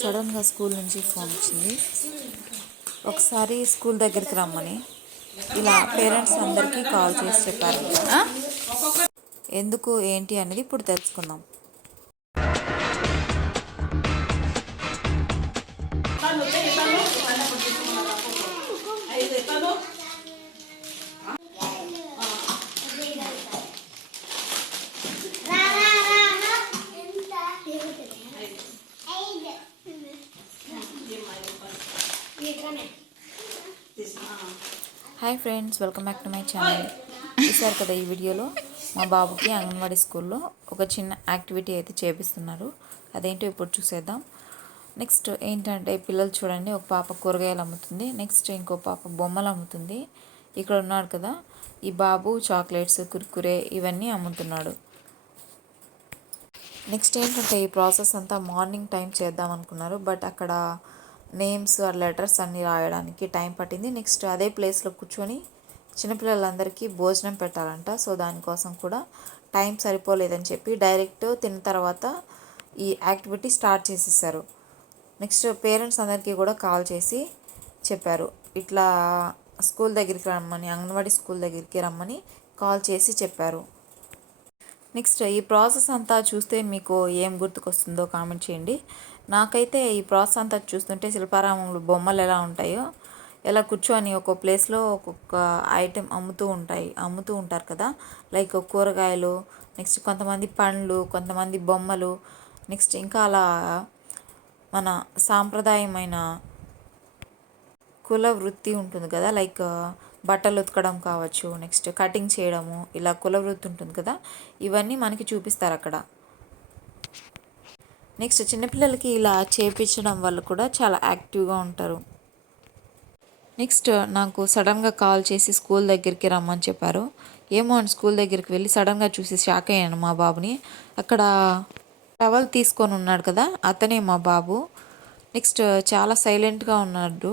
సడన్గా స్కూల్ నుంచి ఫోన్ వచ్చింది. ఒకసారి స్కూల్ దగ్గరికి రమ్మని ఇలా పేరెంట్స్ అందరికీ కాల్ చేసి చెప్పారంట. ఎందుకు ఏంటి అనేది ఇప్పుడు తెలుసుకుందాం. Hi friends, welcome back to my channel. చూసారు కదా, ఈ వీడియోలో మా బాబుకి అంగన్వాడీ స్కూల్లో ఒక చిన్న యాక్టివిటీ అయితే చేపిస్తున్నారు. అదేంటో ఇప్పుడు చూసేద్దాం. నెక్స్ట్ ఏంటంటే పిల్లలు చూడండి, ఒక పాప కూరగాయలు అమ్ముతుంది, నెక్స్ట్ ఇంకో పాప బొమ్మలు అమ్ముతుంది. ఇక్కడ ఉన్నాడు కదా ఈ బాబు, చాక్లెట్స్, కుర్కురే ఇవన్నీ అమ్ముతున్నాడు. నెక్స్ట్ ఏంటంటే ఈ ప్రాసెస్ అంతా మార్నింగ్ టైం చేద్దాం అనుకున్నారు, బట్ అక్కడ నేమ్స్ ఆ లెటర్స్ అన్నీ రాయడానికి టైం పట్టింది. నెక్స్ట్ అదే ప్లేస్లో కూర్చొని చిన్నపిల్లలందరికీ భోజనం పెట్టాలంట. సో దానికోసం కూడా టైం సరిపోలేదని చెప్పి డైరెక్ట్ తిన్న తర్వాత ఈ యాక్టివిటీ స్టార్ట్ చేసేసారు. నెక్స్ట్ పేరెంట్స్ అందరికీ కూడా కాల్ చేసి చెప్పారు, ఇట్లా స్కూల్ దగ్గరికి రమ్మని, అంగన్వాడీ స్కూల్ దగ్గరికి రమ్మని కాల్ చేసి చెప్పారు. నెక్స్ట్ ఈ ప్రాసెస్ అంతా చూస్తే మీకు ఏం గుర్తుకొస్తుందో కామెంట్ చేయండి. నాకైతే ఈ ప్రాసెస్ అంతా చూస్తుంటే శిల్పారామంలో బొమ్మలు ఎలా ఉంటాయో, ఎలా కూర్చొని ఒక్కొక్క ప్లేస్లో ఒక్కొక్క ఐటెం అమ్ముతూ ఉంటారు కదా, లైక్ కూరగాయలు, నెక్స్ట్ కొంతమంది పండ్లు, కొంతమంది బొమ్మలు, నెక్స్ట్ ఇంకా అలా మన సాంప్రదాయమైన కుల వృత్తి ఉంటుంది కదా, లైక్ బట్టలు ఉతకడం కావచ్చు, నెక్స్ట్ కటింగ్ చేయడము, ఇలా కుల వృత్తి ఉంటుంది కదా, ఇవన్నీ మనకి చూపిస్తారు అక్కడ. నెక్స్ట్ చిన్నపిల్లలకి ఇలా చేయించడం వల్ల కూడా చాలా యాక్టివ్గా ఉంటారు. నెక్స్ట్ నాకు సడన్గా కాల్ చేసి స్కూల్ దగ్గరికి రమ్మని చెప్పారు. ఏమో అని స్కూల్ దగ్గరికి వెళ్ళి సడన్గా చూసి షాక్ అయ్యాను మా బాబుని. అక్కడ టవల్ తీసుకొని ఉన్నాడు కదా, అతనే మా బాబు. నెక్స్ట్ చాలా సైలెంట్గా ఉన్నాడు.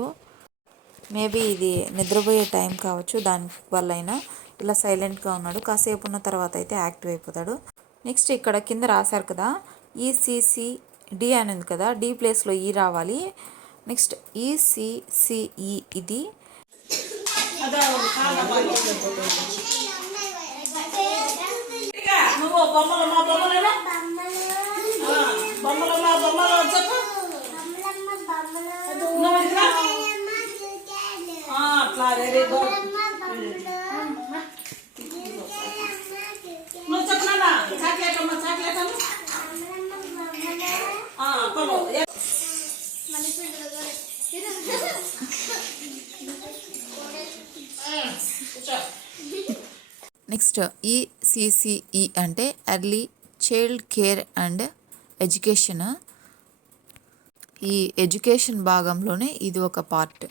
మేబీ ఇది నిద్రపోయే టైం కావచ్చు, దాని వల్ల అయినా ఇలా సైలెంట్గా ఉన్నాడు. కాసేపు ఉన్న తర్వాత అయితే యాక్టివ్ అయిపోతాడు. నెక్స్ట్ ఇక్కడ కింద రాశారు కదా ఈసీసీడి అని ఉంది కదా, డి ప్లేస్లో ఈ రావాలి. నెక్స్ట్ ఈసీసీఈ ఇది వెరీ గుడ్. నువ్వు చెప్పనా చాక్లెట్ అమ్మ, చాక్లెట్ అమ్మ. నెక్స్ట్ ఈసీసీఈ అంటే early child care and education. ఈ ఎడ్యుకేషన్ భాగంలోనే ఇది ఒక పార్ట్.